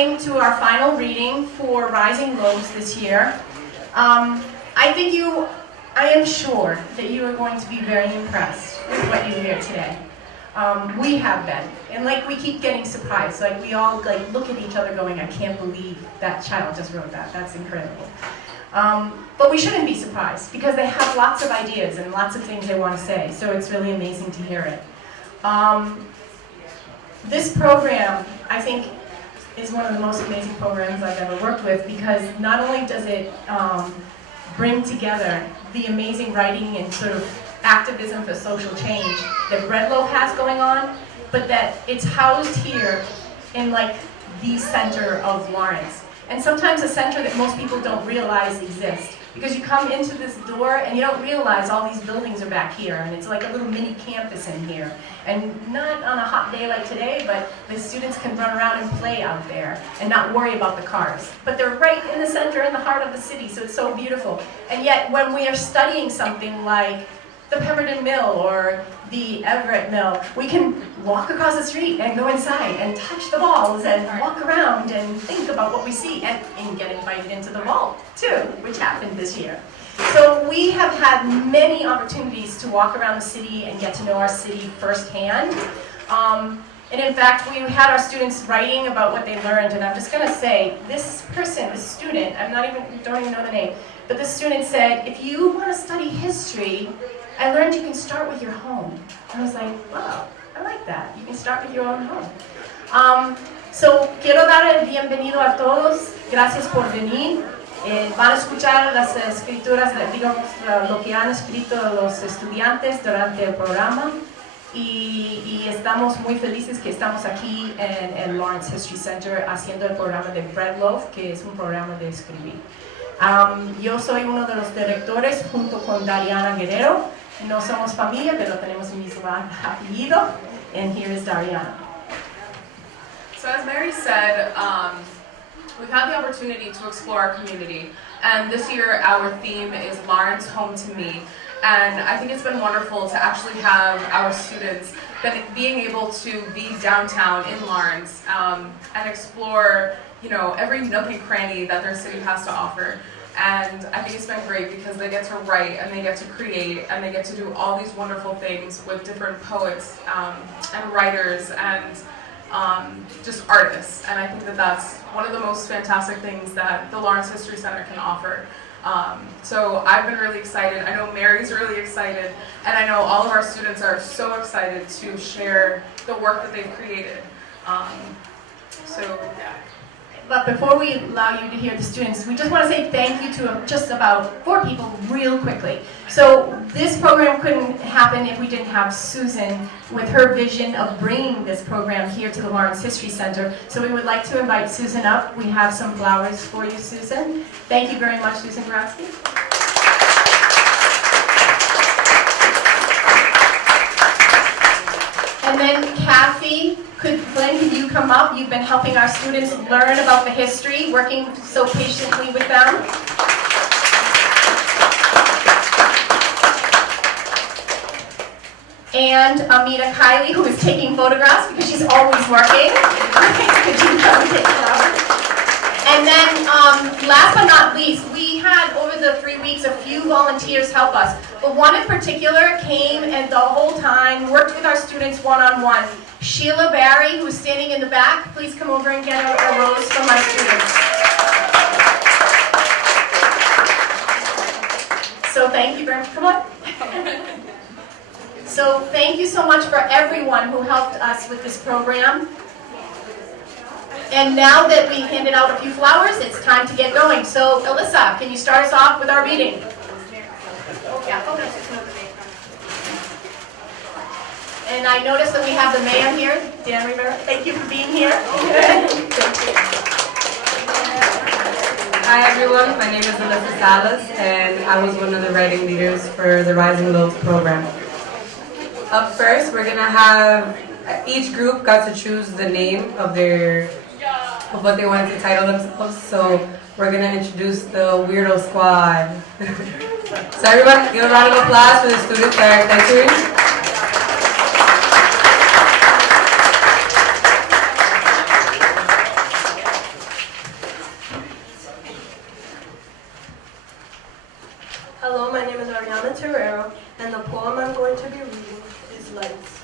coming to our final reading for Rising Loaves this year. I am sure that you are going to be very impressed with what you hear today. We have been, and like we keep getting surprised. Like we all like look at each other going, I can't believe that child just wrote that. That's incredible. But we shouldn't be surprised because they have lots of ideas and lots of things they want to say. So it's really amazing to hear it. This program, I think, is one of the most amazing programs I've ever worked with because not only does it bring together the amazing writing and sort of activism for social change that Bread Loaf has going on, but that it's housed here in like the center of Lawrence. And sometimes a center that most people don't realize exists. Because you come into this door and you don't realize all these buildings are back here and it's like a little mini campus in here. And not on a hot day like today, but the students can run around and play out there and not worry about the cars. But they're right in the center, in the heart of the city, so it's so beautiful. And yet when we are studying something like the Pemberton Mill or the Everett Mill, we can walk across the street and go inside and touch the walls and walk around and think about what we see and get invited into the vault too, which happened this year. So we have had many opportunities to walk around the city and get to know our city firsthand. And in fact, we had our students writing about what they learned, and I'm just going to say, this person, this student, don't even know the name, but this student said, if you want to study history, I learned you can start with your home. And I was like, wow, I like that. You can start with your own home. So, quiero dar el bienvenido a todos. Gracias por venir. Van a escuchar las escrituras, digamos, lo que han escrito los estudiantes durante el programa. Y estamos muy felices que estamos aquí en el Lawrence History Center haciendo el programa de Bread Loaf, que es un programa de escribir. Yo soy uno de los directores junto con Dariana Guerrero. No somos familia, pero tenemos el mismo apellido. And here is Dariana. So as Mary said, we've had the opportunity to explore our community. And this year our theme is Lawrence Home to Me. And I think it's been wonderful to actually have our students being able to be downtown in Lawrence and explore, every nook and cranny that their city has to offer. And I think it's been great because they get to write and they get to create and they get to do all these wonderful things with different poets and writers and just artists. And I think that that's one of the most fantastic things that the Lawrence History Center can offer. So I've been really excited. I know Mary's really excited. And I know all of our students are so excited to share the work that they've created. Yeah. But before we allow you to hear the students, we just want to say thank you to just about 4 people real quickly. So this program couldn't happen if we didn't have Susan with her vision of bringing this program here to the Lawrence History Center. So we would like to invite Susan up. We have some flowers for you, Susan. Thank you very much, Susan Borowski. And then Kathy, Glenn, can you come up? You've been helping our students learn about the history, working so patiently with them. And Amita Kiley, who is taking photographs because she's always working. Could you come take photos? And then, last but not least, we had over the 3 weeks a few volunteers help us. But one in particular came and the whole time worked with our students one-on-one. Sheila Barry, who's standing in the back, please come over and get a rose from our students. So thank you very much. Come on. So thank you so much for everyone who helped us with this program. And now that we've handed out a few flowers, it's time to get going. So Alyssa, can you start us off with our reading? And I noticed that we have the mayor here, Dan Rivera. Thank you for being here. Hi everyone, my name is Alyssa Salas and I was one of the writing leaders for the Rising Loaves program. Up first, we're gonna have, each group got to choose the name of what they wanted to title themselves. So we're gonna introduce the Weirdo Squad. So everyone, give a round of applause for the students that are entering. Dariana Terrero, and the poem I'm going to be reading is Lights.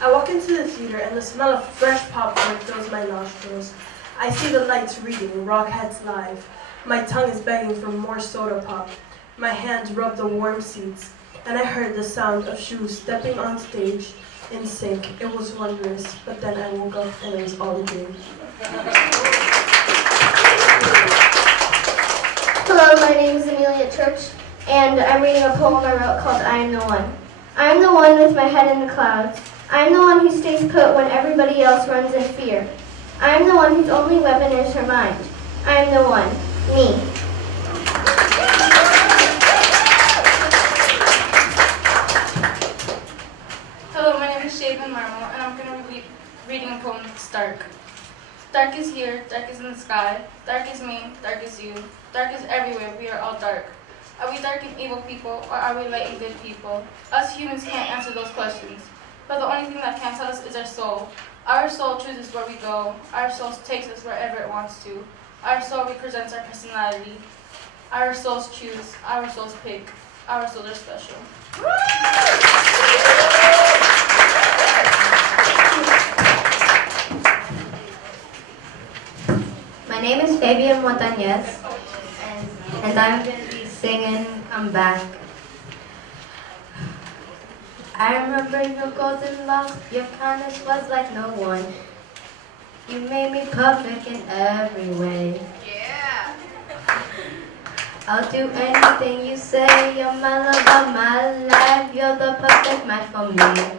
I walk into the theater and the smell of fresh popcorn fills my nostrils. I see the lights reading Rockheads Live. My tongue is begging for more soda pop. My hands rub the warm seats, and I heard the sound of shoes stepping on stage in sync. It was wondrous, but then I woke up and it was all a dream. Hello, my name is Amelia Church, and I'm reading a poem I wrote called I Am the One. I am the one with my head in the clouds. I am the one who stays put when everybody else runs in fear. I am the one whose only weapon is her mind. I am the one, me. Hello, my name is Shaven Marmo, and I'm going to be reading a poem that's dark. Dark is here, dark is in the sky, dark is me, dark is you, dark is everywhere, we are all dark. Are we dark and evil people, or are we light and good people? Us humans can't answer those questions, but the only thing that can tell us is our soul. Our soul chooses where we go, our soul takes us wherever it wants to. Our soul represents our personality. Our souls choose, our souls pick, our souls are special. My name is Fabian Montañez, and I'm going to be singing I'm Back. I remember your golden locks, your kindness was like no one. You made me perfect in every way. Yeah. I'll do anything you say, you're my love of my life, you're the perfect match for me.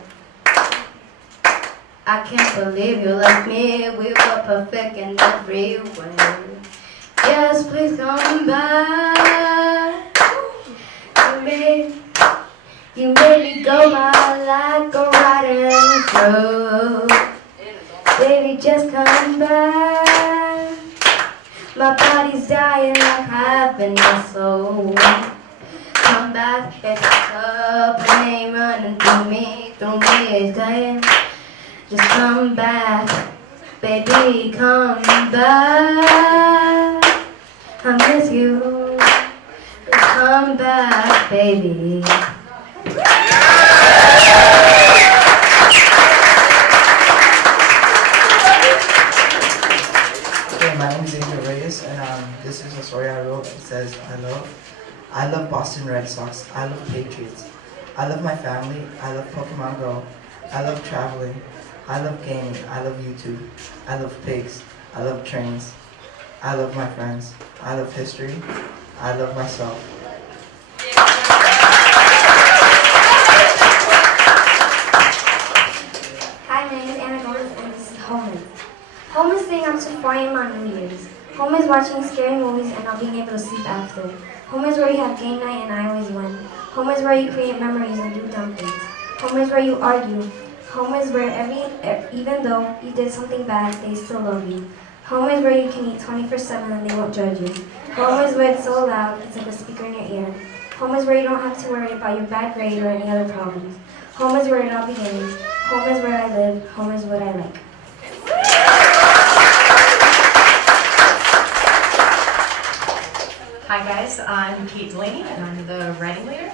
I can't believe you left me, we were perfect in every way. Yes, please come back. You made me go my life, go right and through. Baby, just come back. My body's dying like having my soul. Come back, it's a pain running through me, it's clear. Just come back, baby, come back. I miss you. Come back, baby. Hey, my name is Angel Reyes, and this is a story I wrote. It says, I love Boston Red Sox. I love Patriots. I love my family. I love Pokemon Go. I love traveling. I love gaming. I love YouTube. I love pigs. I love trains. I love my friends. I love history. I love myself. Hi, my name is Anna Gomez, and this is Home is. Home is saying I'm to 4 a.m. on New Year's. Home is watching scary movies and not being able to sleep after. Home is where you have game night and I always win. Home is where you create memories and do dumb things. Home is where you argue. Home is where even though you did something bad, they still love you. Home is where you can eat 24/7 and they won't judge you. Home is where it's so loud, it's like a speaker in your ear. Home is where you don't have to worry about your bad grade or any other problems. Home is where it all begins. Home is where I live. Home is what I like. Hi guys, I'm Kate Delaney and I'm the writing leader.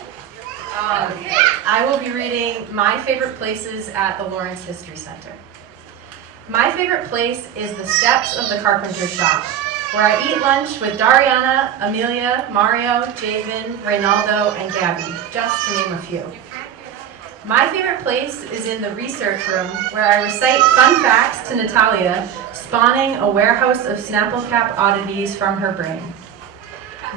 I will be reading My Favorite Places at the Lawrence History Center. My favorite place is the steps of the carpenter shop, where I eat lunch with Dariana, Amelia, Mario, Javen, Reynaldo, and Gabby, just to name a few. My favorite place is in the research room, where I recite fun facts to Natalia, spawning a warehouse of Snapple Cap oddities from her brain.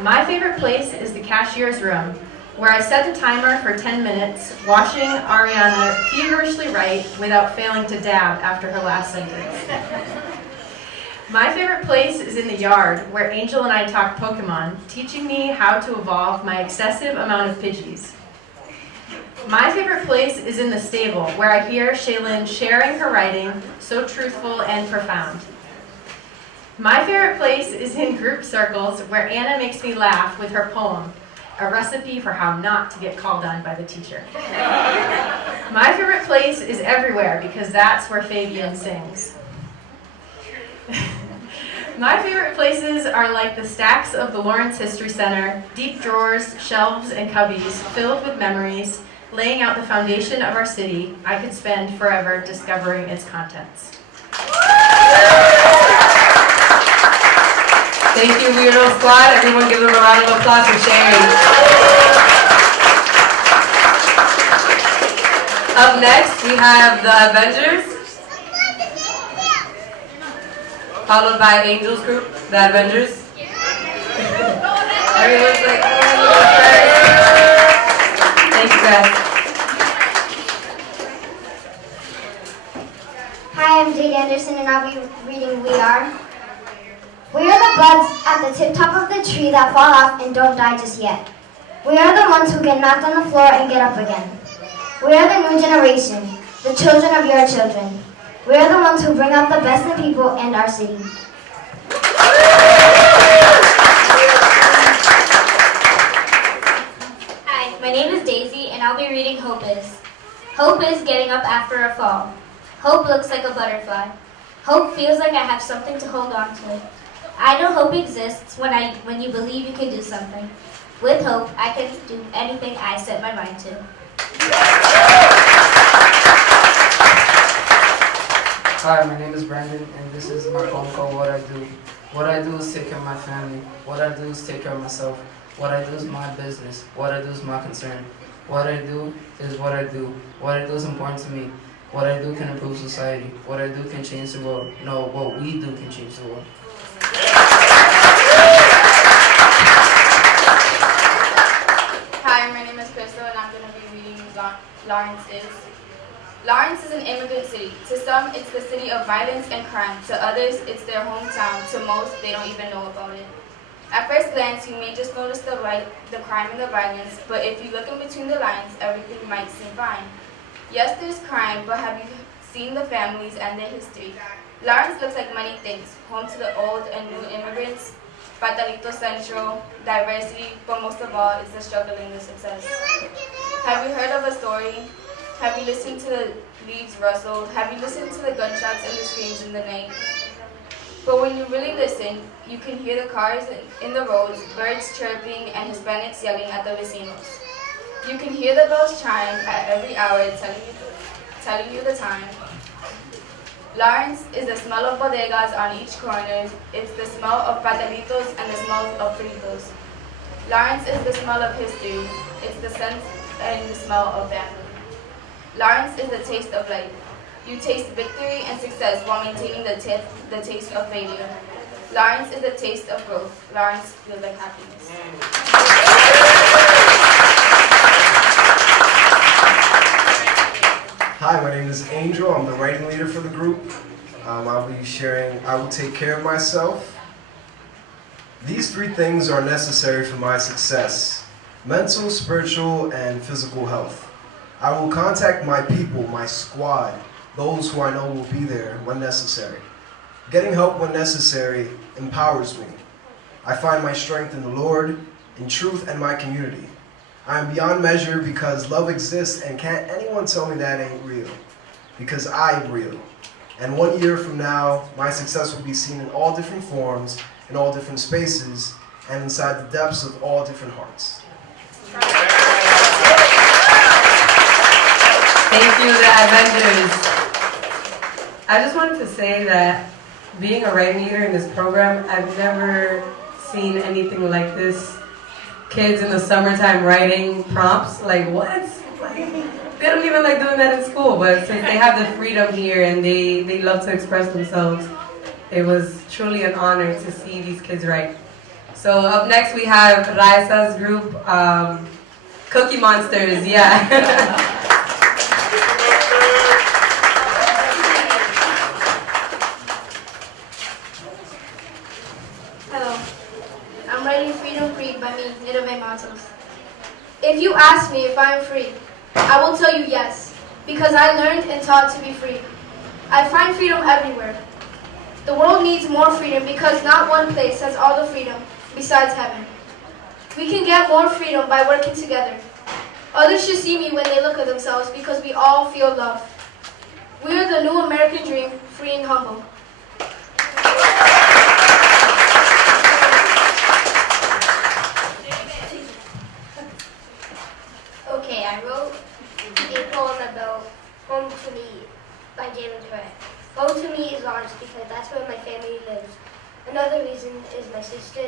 My favorite place is the cashier's room, where I set the timer for 10 minutes, watching Ariana feverishly write without failing to dab after her last sentence. My favorite place is in the yard, where Angel and I talk Pokemon, teaching me how to evolve my excessive amount of Pidgeys. My favorite place is in the stable, where I hear Shaylin sharing her writing, so truthful and profound. My favorite place is in group circles, where Anna makes me laugh with her poem, a recipe for how not to get called on by the teacher. My favorite place is everywhere, because that's where Fabian sings. My favorite places are like the stacks of the Lawrence History Center, deep drawers, shelves, and cubbies filled with memories, laying out the foundation of our city. I could spend forever discovering its contents. Thank you, Weirdo Squad. Everyone give them a round of applause for sharing. Up next, we have the Avengers, followed by Angel's group, the Avengers. Everyone's like, thank you guys. Hi, I'm Jade Anderson, and I'll be reading We Are. We are the buds at the tip top of the tree that fall off and don't die just yet. We are the ones who get knocked on the floor and get up again. We are the new generation, the children of your children. We are the ones who bring out the best in people and our city. Hi, my name is Daisy, and I'll be reading Hope Is. Hope is getting up after a fall. Hope looks like a butterfly. Hope feels like I have something to hold on to. I know hope exists when you believe you can do something. With hope, I can do anything I set my mind to. Hi, my name is Brandon, and this is my poem called What I Do. What I do is take care of my family. What I do is take care of myself. What I do is my business. What I do is my concern. What I do is what I do. What I do is important to me. What I do can improve society. What I do can change the world. No, what we do can change the world. Hi, my name is Crystal, and I'm going to be reading Lawrence Is. Lawrence is an immigrant city. To some, it's the city of violence and crime. To others, it's their hometown. To most, they don't even know about it. At first glance, you may just notice the crime and the violence, but if you look in between the lines, everything might seem fine. Yes, there's crime, but have you seen the families and their history? Lawrence looks like many things, home to the old and new immigrants, Patalito Central, diversity, but most of all, it's the struggle and the success. Have you heard of a story? Have you listened to the leaves rustle? Have you listened to the gunshots and the screams in the night? But when you really listen, you can hear the cars in the roads, birds chirping, and Hispanics yelling at the vecinos. You can hear the bells chime at every hour, telling you the time. Lawrence is the smell of bodegas on each corner. It's the smell of patelitos and the smell of fritos. Lawrence is the smell of history. It's the sense and the smell of family. Lawrence is the taste of life. You taste victory and success while maintaining the taste of failure. Lawrence is the taste of growth. Lawrence feels like happiness. Hi, my name is Angel. I'm the writing leader for the group. I will take care of myself. These three things are necessary for my success: mental, spiritual, and physical health. I will contact my people, my squad, those who I know will be there when necessary. Getting help when necessary empowers me. I find my strength in the Lord, in truth, and my community. I am beyond measure because love exists, and can't anyone tell me that ain't real. Because I am real. And 1 year from now, my success will be seen in all different forms, in all different spaces, and inside the depths of all different hearts. Thank you, the Avengers. I just wanted to say that being a writing leader in this program, I've never seen anything like this. Kids in the summertime writing prompts, like what? They don't even like doing that in school, but since they have the freedom here and they love to express themselves, it was truly an honor to see these kids write. So up next we have Raisa's group, Cookie Monsters, yeah. Hello, I'm writing Freedom Free by me, Nidove Matos. If you ask me if I'm free, I will tell you yes, because I learned and taught to be free. I find freedom everywhere. The world needs more freedom because not one place has all the freedom besides heaven. We can get more freedom by working together. Others should see me when they look at themselves because we all feel love. We are the new American dream, free and humble.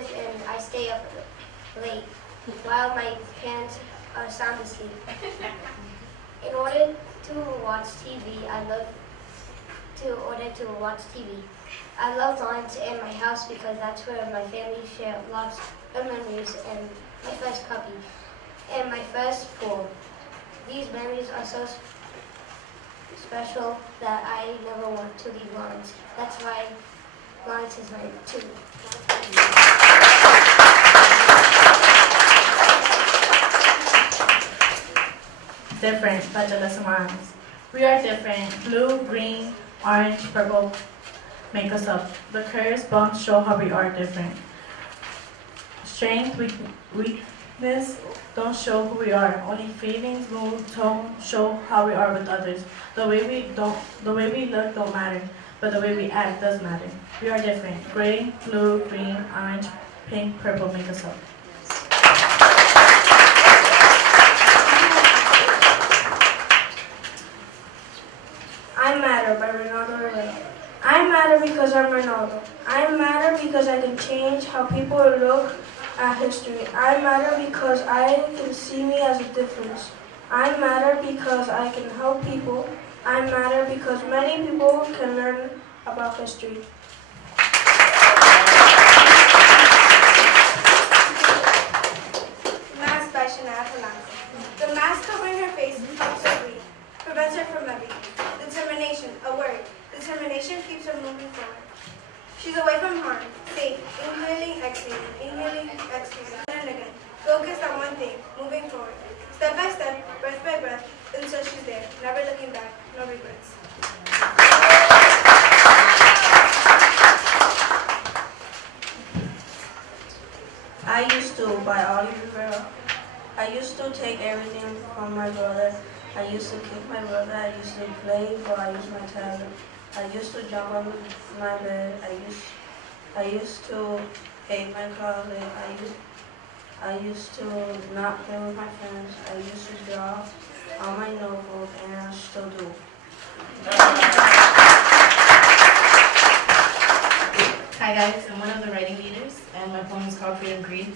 What if I stay up late while my parents are sound asleep? In order to watch TV, I love going to my house because that's where my family share lots of memories and my first puppy and my first pool. These memories are so special that I never want to leave Lawrence. That's why Lawrence is my two. Different, but the lesson rhymes. We are different. Blue, green, orange, purple make us up. The curves, bumps show how we are different. Strength, weakness don't show who we are. Only feelings, mood, tone show how we are with others. The way we look don't matter, but the way we act does matter. We are different. Gray, blue, green, orange, pink, purple make us up. I matter by Ronaldo Rivera. I matter because I'm Ronaldo. I matter because I can change how people look at history. I matter because I can see me as a difference. I matter because I can help people. I matter because many people can learn about history. Mask by Shania Twain. The mask covering her face helps her breathe, prevents her from everything. Determination, a word. Determination keeps her moving forward. She's away from harm, safe, inhaling, exhaling, again and again. Focused on one thing, moving forward. Step by step, breath by breath, until she's there, never looking back, no regrets. I used to by Audie Rivera. I used to take everything from my brother. I used to kick my brother. I used to play while I used my tablet. I used to jump on my bed. I used to hate my college. I used to not play with my friends. I used to draw on my notebook, and I still do. Hi guys, I'm one of the writing leaders, and my poem is called Freedom Creed.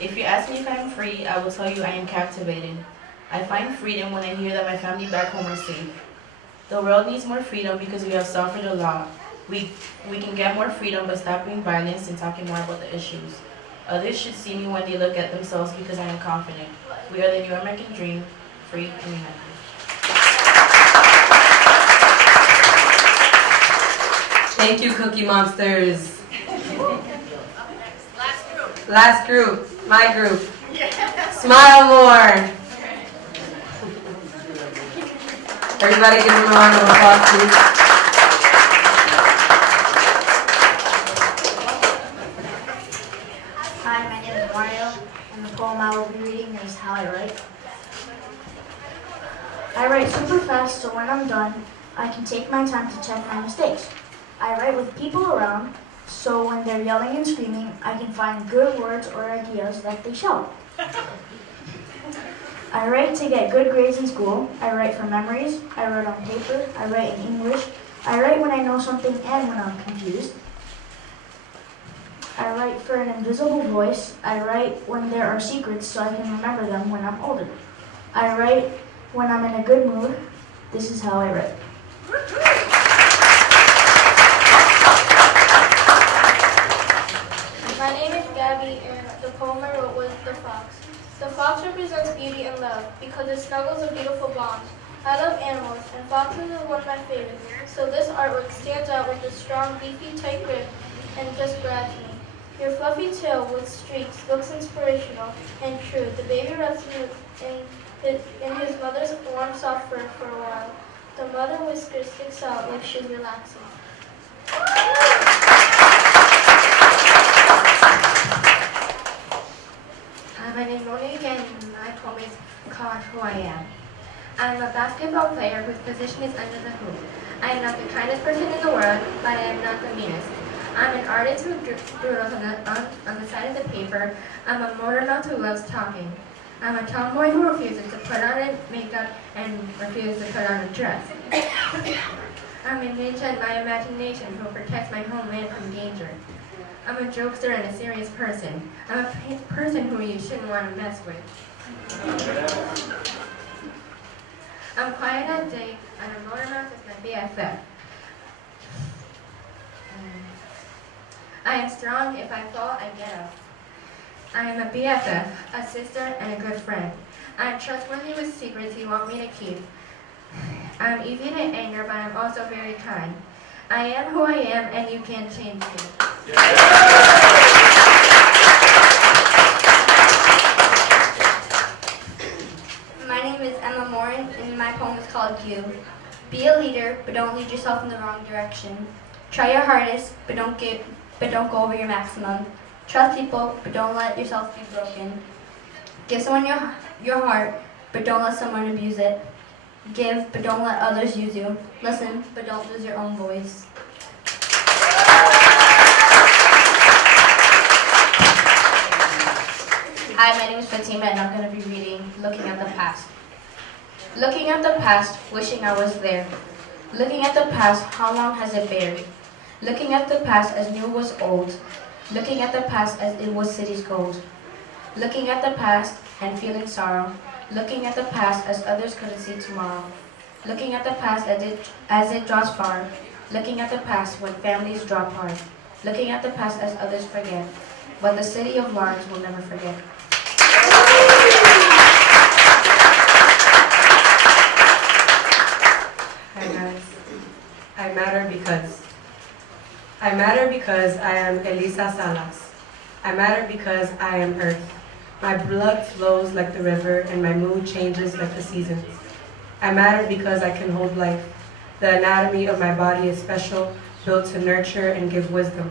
If you ask me if I am free, I will tell you I am captivated. I find freedom when I hear that my family back home are safe. The world needs more freedom because we have suffered a lot. We can get more freedom by stopping violence and talking more about the issues. Others should see me when they look at themselves because I am confident. We are the New American dream, free and united. Thank you, Cookie Monsters. Last group, my group. Smile more. Everybody give them a round of applause, please. Hi, my name is Mario, and the poem I will be reading is How I Write. I write super fast, so when I'm done, I can take my time to check my mistakes. I write with people around, so when they're yelling and screaming, I can find good words or ideas that they shout. I write to get good grades in school. I write for memories. I write on paper. I write in English. I write when I know something and when I'm confused. I write for an invisible voice. I write when there are secrets so I can remember them when I'm older. I write when I'm in a good mood. This is how I write. My name is Gabby, and the poem I wrote was The Fox. The fox represents beauty and love because it snuggles a beautiful blonde. I love animals, and foxes are one of my favorites, so this artwork stands out with a strong, beefy, tight grip and just grabs me. Your fluffy tail with streaks looks inspirational and true. The baby rests in his mother's warm, soft fur for a while. The mother whisker sticks out like she's relaxing. Hi, my name is Moni again, and my poem is called Who I Am. I am a basketball player whose position is under the hoop. I am not the kindest person in the world, but I am not the meanest. I'm an artist who doodles on the side of the paper. I'm a motor mouth who loves talking. I'm a tomboy who refuses to put on makeup and refuses to put on a dress. I'm a ninja in my imagination who protects my homeland from danger. I'm a jokester and a serious person. I'm a person who you shouldn't want to mess with. I'm quiet at day, and a motor mouth is my BFF. I am strong. If I fall, I get up. I am a BFF, a sister, and a good friend. I am trustworthy with secrets you want me to keep. I am easy to anger, but I'm also very kind. I am who I am, and you can't change me. My name is Emma Morin, and my poem is called You. Be a leader, but don't lead yourself in the wrong direction. Try your hardest, but don't go over your maximum. Trust people, but don't let yourself be broken. Give someone your heart, but don't let someone abuse it. Give, but don't let others use you. Listen, but don't lose your own voice. Hi, my name is Fatima, and I'm going to be reading Looking at the Past. Looking at the past, wishing I was there. Looking at the past, how long has it been? Looking at the past as new was old. Looking at the past as it was city's gold. Looking at the past and feeling sorrow. Looking at the past as others couldn't see tomorrow. Looking at the past as it draws far. Looking at the past when families drop hard. Looking at the past as others forget. But the city of Lawrence will never forget. Hi guys. I matter because. I matter because I am Elisa Salas. I matter because I am Earth. My blood flows like the river and my mood changes like the seasons. I matter because I can hold life. The anatomy of my body is special, built to nurture and give wisdom.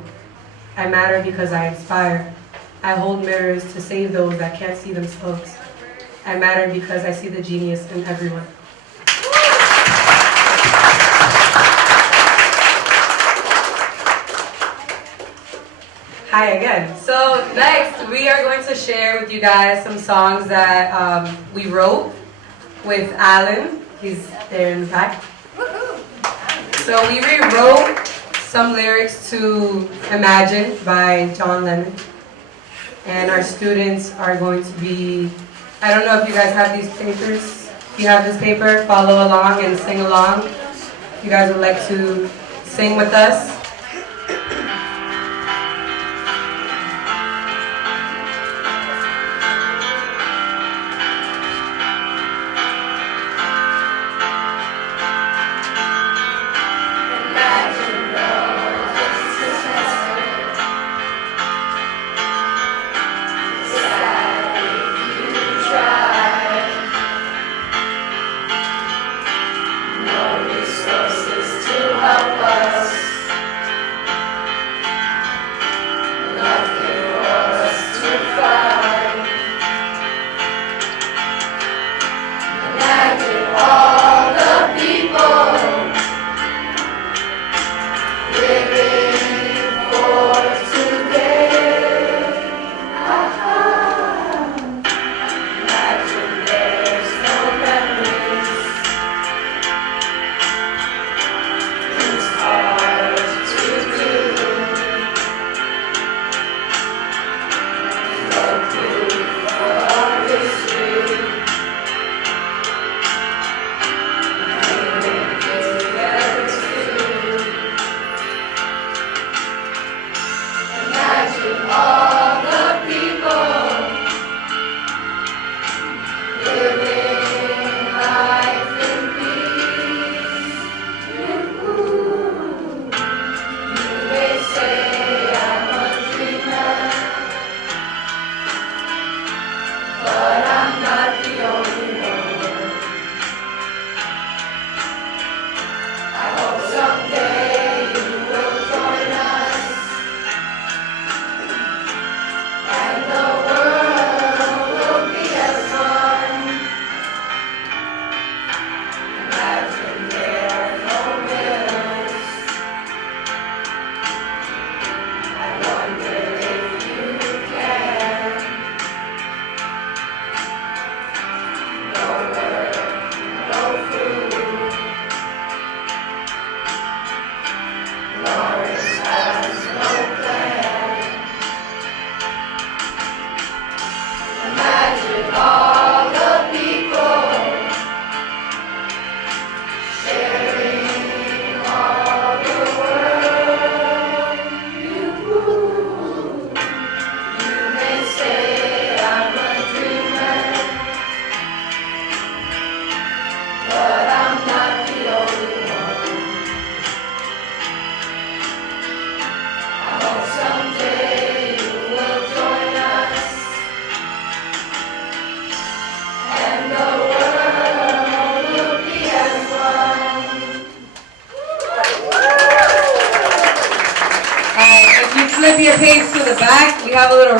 I matter because I inspire. I hold mirrors to save those that can't see themselves. I matter because I see the genius in everyone. Hi again. So next we are going to share with you guys some songs that we wrote with Alan. He's there in the back. So we rewrote some lyrics to Imagine by John Lennon. And our students are going to be, I don't know if you guys have these papers. If you have this paper, follow along and sing along. If you guys would like to sing with us.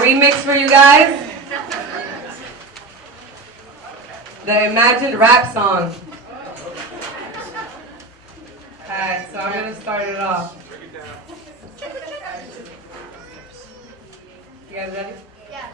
remix for you guys. The imagined rap song. Alright, so I'm gonna start it off. You guys ready? Yeah.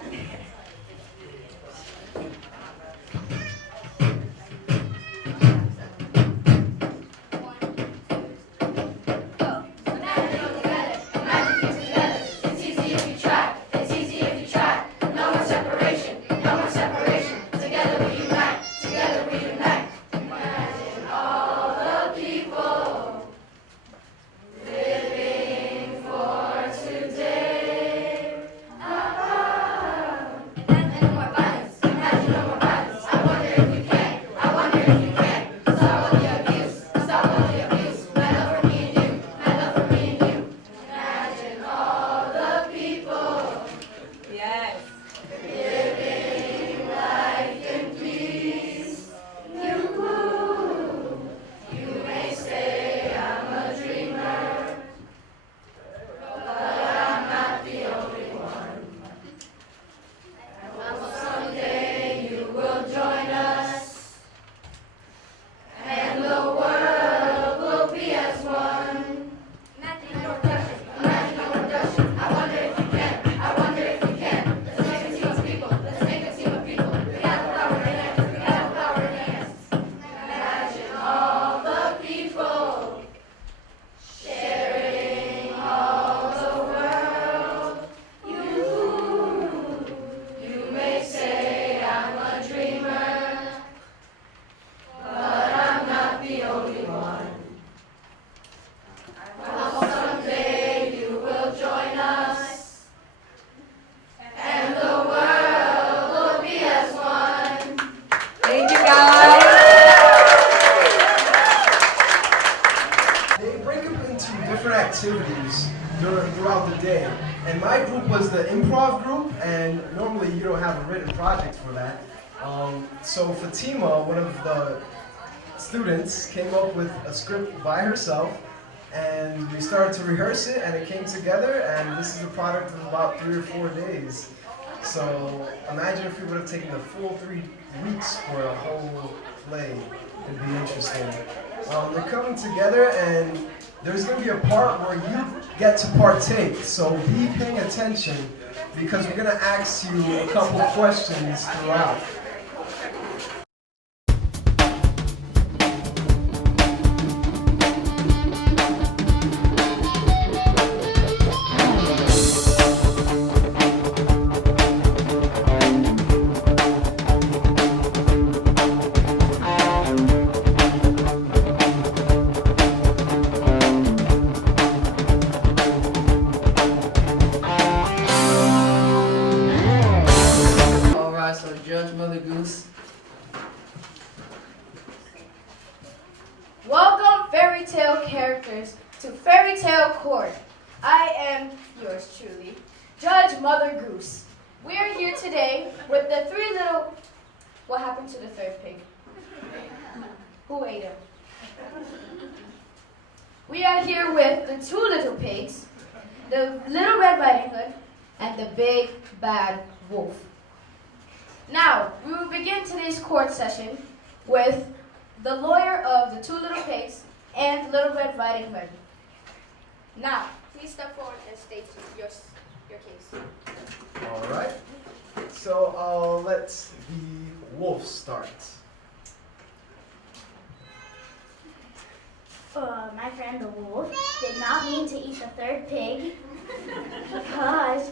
Thank you guys. They break up into different activities throughout the day. And my group was the improv group, and normally you don't have a written project for that. So Fatima, one of the students, came up with a script by herself, and we started to rehearse it, and it came together, and this is the product of about 3 or 4 days. So imagine if we would have taken the full 3 weeks for a whole play. It'd be interesting. They're coming together, and there's going to be a part where you get to partake. So be paying attention, because we're going to ask you a couple questions throughout. So Judge Mother Goose. Welcome, fairy tale characters, to Fairy Tale Court. I am yours truly, Judge Mother Goose. We are here today with the 3 little... What happened to the 3rd pig? Who ate him? We are here with the 2 little pigs, the Little Red Riding Hood, and the Big Bad Wolf. Now, we will begin today's court session with the lawyer of the 2 little pigs and Little Red Riding Hood. Now, please step forward and state your case. All right. So let the wolf start. My friend the wolf did not mean to eat the 3rd pig because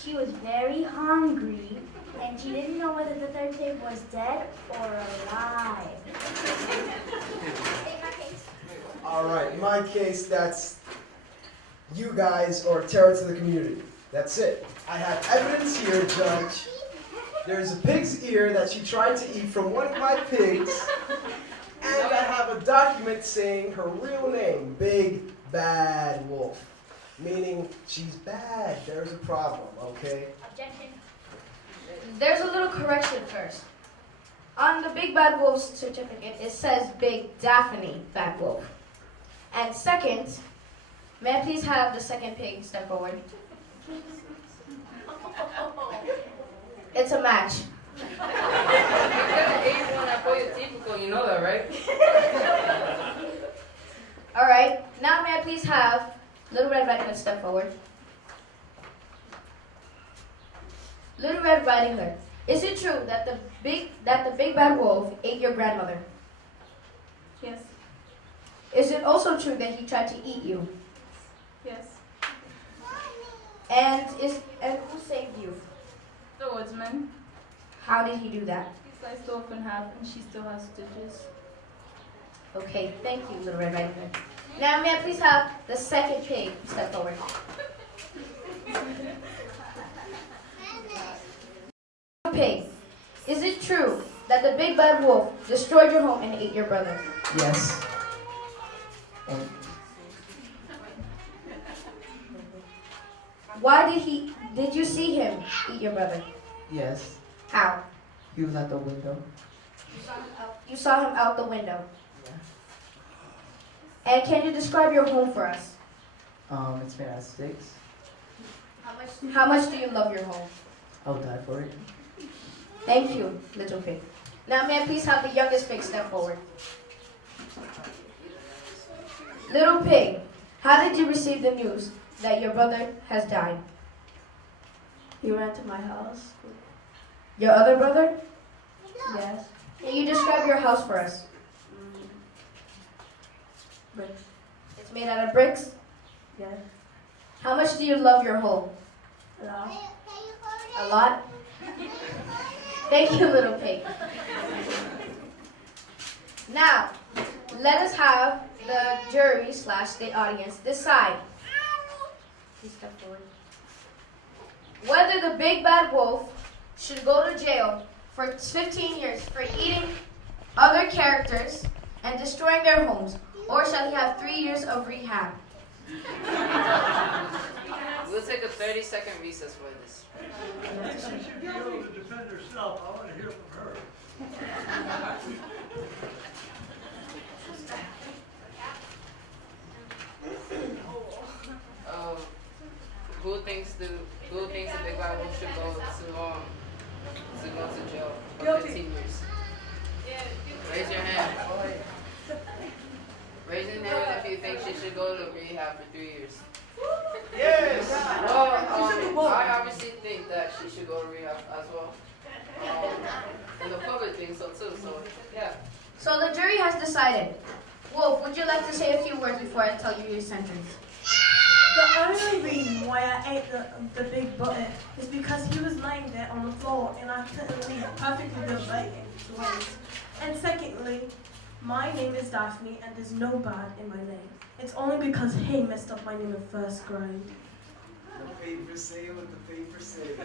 she was very hungry and she didn't know whether the 3rd pig was dead or alive. All right, in my case, that's you guys are a terror to the community. That's it. I have evidence here, Judge. There's a pig's ear that she tried to eat from one of my pigs, and I have a document saying her real name, Big Bad Wolf, meaning she's bad. There's a problem, okay? Objection. There's a little correction first. On the Big Bad Wolf's certificate, it says Big Daphne Bad Wolf. And second, may I please have the 2nd pig step forward? It's a match. You gotta age one at Poyotipico, you know that, right? All right. Now may I please have Little Red Riding Hood step forward. Little Red Riding Hood, is it true that the big bad wolf ate your grandmother? Yes. Is it also true that he tried to eat you? Yes. And who saved you? The woodsman. How did he do that? He sliced the wolf in half and she still has stitches. Okay, thank you, Little Red Riding Hood. Now may I please have the second pig step forward? Pig, is it true that the big bad wolf destroyed your home and ate your brother? Yes. And Did you see him eat your brother? yes, How? he was at the window. You saw him out the window. Yeah. And can you describe your home for us? It's made out of sticks. How much do you love your home? I'll die for it. Thank you, little pig. Now may I please have the youngest pig step forward? Little pig, how did you receive the news that your brother has died? He ran to my house. Your other brother? Yes. Can you describe your house for us? Bricks. It's made out of bricks. Yes. How much do you love your home? A lot. A lot? Thank you, little pig. Now, let us have the jury / the audience decide. Please step forward. Whether the big bad wolf should go to jail for 15 years for eating other characters and destroying their homes, or shall he have 3 years of rehab? We'll take a 30-second recess for this. She should be able to defend herself. I want to hear from her. Who thinks the big bad wolf should go to jail for 15 years? Raise your hand. Raise your hand if you think she should go to rehab for 3 years. Yes! Well, I obviously think that she should go to rehab as well. And the public thinks so too, so yeah. So the jury has decided. Wolf, would you like to say a few words before I tell you your sentence? The only reason why I ate the big button is because he was laying there on the floor and I couldn't leave perfectly good biting to waste. And secondly, my name is Daphne and there's no bad in my name. It's only because he messed up my name in first grade. The paper say what the paper say.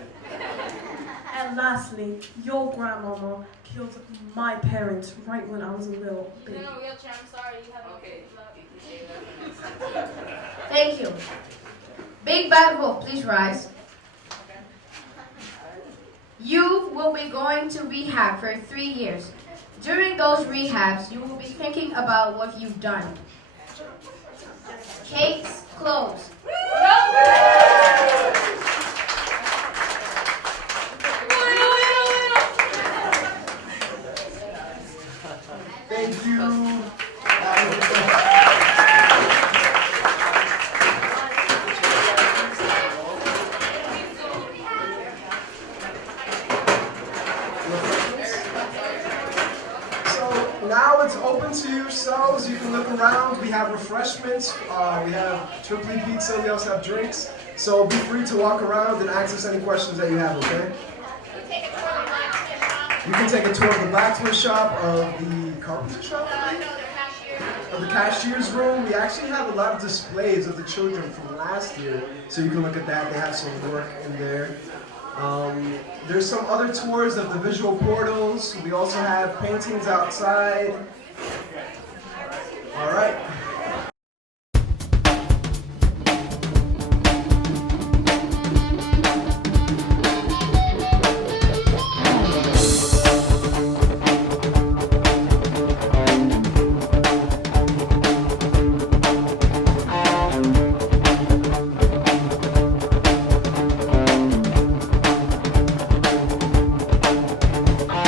And lastly, your grandmama killed my parents right when I was a little You're baby. in a wheelchair, I'm sorry. You have Okay. Thank you. Big Bad Wolf, please rise. You will be going to rehab for 3 years. During those rehabs, you will be thinking about what you've done. Case closed. Thank you. So now it's open to yourselves. You can look around. We have refreshments. We have triply pizza. We also have drinks. So be free to walk around and ask us any questions that you have, okay? You can take a tour of the blacksmith shop, of the carpenter shop, of the cashier's room. We actually have a lot of displays of the children from last year, so you can look at that. They have some work in there. There's some other tours of the visual portals. We also have paintings outside. All right.